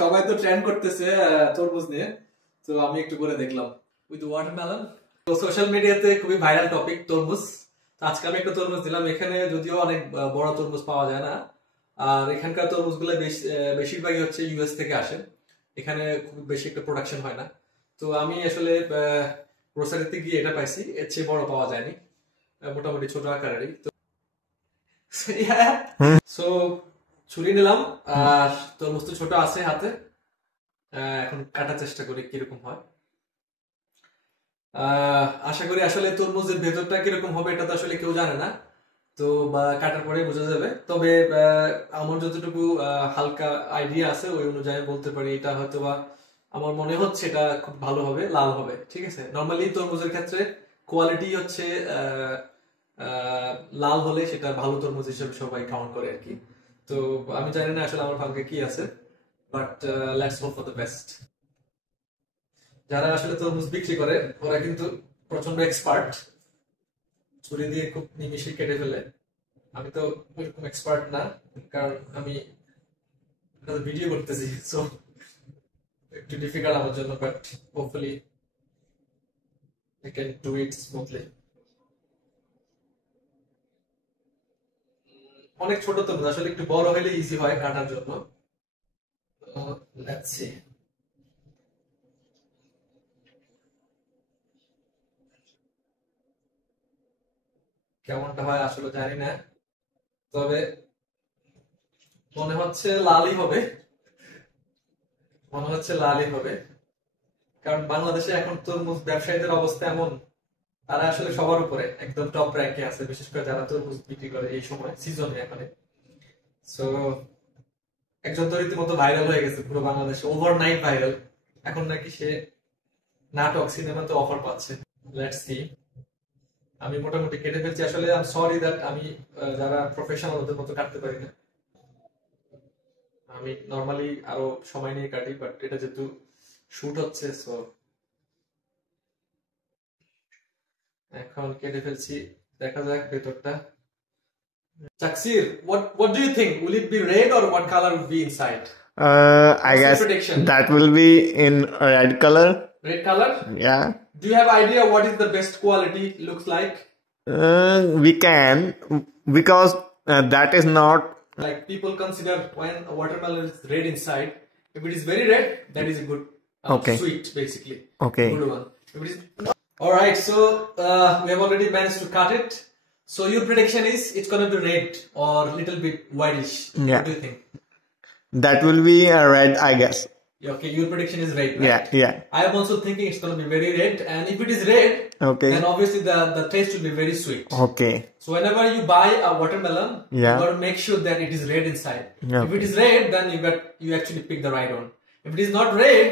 সবাই তো ট্রেন্ড করতেছে তরমুজ নিয়ে, তো আমি একটু করে দেখলাম উইথ ওয়াটারমেলন। তো সোশ্যাল মিডিয়াতে খুবই ভাইরাল টপিক তরমুজ। আজকে আমি একটা তরমুজ দিলাম। এখানে যদিও অনেক বড় তরমুজ পাওয়া যায় না, আর এখানকার তরমুজগুলো বেশিরভাগই হচ্ছে ইউএস থেকে আসে। এখানে খুব বেশি একটা প্রোডাকশন হয় না। তো আমি আসলে গ্রোসারিতে গিয়ে এটা পাইছি, এর চেয়ে বড় পাওয়া যায়নি, মোটামুটি ছোট আকারেরই। তো সো ছুরি নিলাম, আর তরমুজ তো ছোট আছে হাতে, এখন কাটার চেষ্টা করি কিরকম হয়। আশা করি আসলে তরমুজের ভেতরটা কিরকম হবে এটা তো আসলে কেউ জানে না, তো বা কাটার পরে বোঝা যাবে। তবে আমার যতটুকু হালকা আইডিয়া আছে ওই অনুযায়ী বলতে পারি এটা হয়তো বা আমার মনে হচ্ছে এটা খুব ভালো হবে, লাল হবে। ঠিক আছে, নর্মালি তরমুজের ক্ষেত্রে কোয়ালিটি হচ্ছে লাল হলে সেটা ভালো তরমুজ হিসেবে সবাই কাউন্ট করে আর কি। তো আমি জানি না আসলে আমার ভাগ্যে কি আছে, but let's hope for the best. যারা আসলে তরমুজ বিক্রি করে ওরা কিন্তু প্রচন্ড এক্সপার্ট, ছুরি দিয়ে খুব নিমিষে কেটে ফেলে। আমি তো ওইরকম এক্সপার্ট না, কারণ আমি ভিডিও করতেছি, সো একটু ডিফিকাল্ট আমার জন্য, but hopefully I can do it smoothly. অনেক ছোট তরমুজ, আসলে একটু বড় হলে ইজি হয় কাটার জন্য। লেটস সি কেমনটা হয়, আসলে জানি না, তবে মনে হচ্ছে লালই হবে, মনে হচ্ছে লালই হবে। কারণ বাংলাদেশে এখন তরমুজ ব্যবসায়ীদের অবস্থা এমন, তারা আসলে সবার উপরে একদম টপ র্যাঙ্কে আছে, বিশেষ করে যারা তরমুজ বিক্রি করে এই সময় সিজনে এখন। সো একজন তো রীতিমতো ভাইরাল হয়ে গেছে পুরো বাংলাদেশে, ওভারনাইট ভাইরাল। এখন নাকি সে নাটক সিনেমাতে অফার পাচ্ছে। Let's see. আমি মোটামুটি কেটে ফেলছি। আসলে আই এম সরি দ্যাট আমি যারা প্রফেশনাল ওদের মতো কাটতে পারি না। আমি নরমালি আরো সময় নিয়ে কাটি, বাট এটা যেহেতু শুট হচ্ছে, সো এখন কেটে ফেলছি, দেখা যাক ভেতরটা। Taksir, what do you think? Will it be red or what color will be inside? I guess that will be in red color. Red color? Yeah. Do you have idea what is the best quality looks like? We can, because that is not like people consider when a watermelon is red inside. If it is very red, that is a good okay. Sweet, basically. Okay. Good one. If it is all right. So we have already managed to cut it. So your prediction is it's gonna be red or a little bit whitish. Yeah. What do you think? That will be red, I guess. Okay, your prediction is red, right? Yeah, yeah. I am also thinking it's going to be very red, and if it is red, okay, then obviously the taste will be very sweet. Okay. So whenever you buy a watermelon, yeah, you got to make sure that it is red inside. Okay. If it is red, then you actually pick the right one. If it is not red,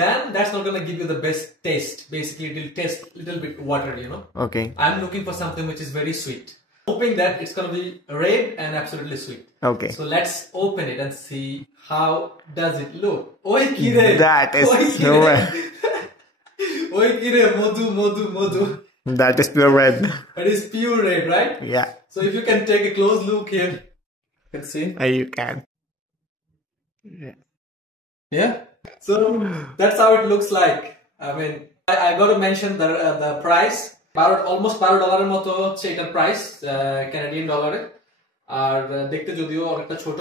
then that's not going to give you the best taste. Basically, it will taste a little bit watery, you know. Okay. I'm looking for something which is very sweet. Hoping that it's going to be red and absolutely sweet. Okay. So let's open it and see how does it look. Oi kire. That is so red. Oi kire, modu. That is pure red. That is pure red, right? Yeah. So if you can take a close look here, you can see. You can. Yeah. So that's how it looks like. I mean, I got to mention the price. Almost $12 এর মতো হচ্ছে এটার price Canadian ডলারে। আর দেখতে যদিও অনেকটা ছোট,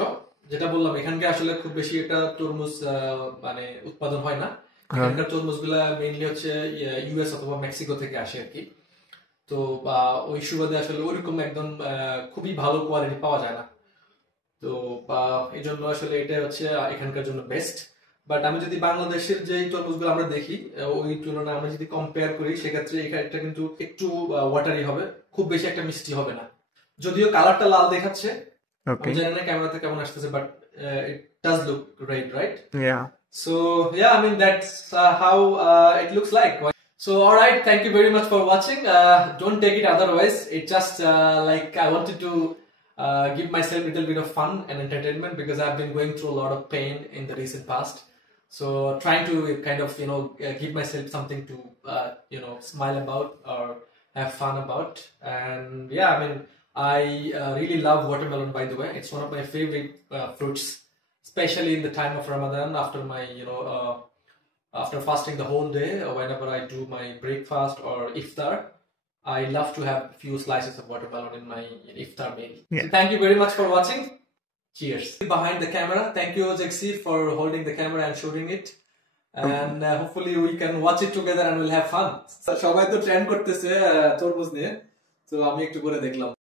যেটা বললাম এখানকার আসলে খুব বেশি একটা তরমুজ মানে উৎপাদন হয় না। এখানকার তরমুজগুলা মেইনলি হচ্ছে ইউএস অথবা মেক্সিকো থেকে আসে আর কি। তো ওই সুবাদে আসলে ওইরকম একদম খুবই ভালো কোয়ালিটি পাওয়া যায় না। তো এই জন্য আসলে এটা হচ্ছে এখানকার জন্য বেস্ট। বাট আমি যদি বাংলাদেশের যে তরমুজগুলো আমরা দেখি ওই তুলনায় আমরা যদি কম্পেয়ার করি, সেক্ষেত্রে এটা কিন্তু একটু ওয়াটারি হবে, খুব বেশি একটা মিষ্টি হবে না। যদিও কালারটা লাল দেখাচ্ছে, আমি জানি না ক্যামেরাতে কেমন আসতেছে, but it does look red, right? Yeah. So yeah, I mean that's how it looks like. So alright, thank you very much for watching. Don't take it otherwise. It just like I wanted to give myself a little bit of fun and entertainment, because I've been going through a lot of pain in the recent past. So trying to kind of give myself something to smile about or have fun about. And yeah, I mean I really love watermelon, by the way. It's one of my favorite fruits. especially in the time of Ramadan, after my, after fasting the whole day, whenever I do my breakfast or iftar, I love to have a few slices of watermelon in my iftar meal. Yeah. So thank you very much for watching. Cheers. Behind the camera, thank you Jexi for holding the camera and shooting it. And hopefully we can watch it together and we'll have fun. সবাই তো ট্রেন্ড করতেছে তরমুজ নিয়ে, তো আমি একটু করে দেখলাম।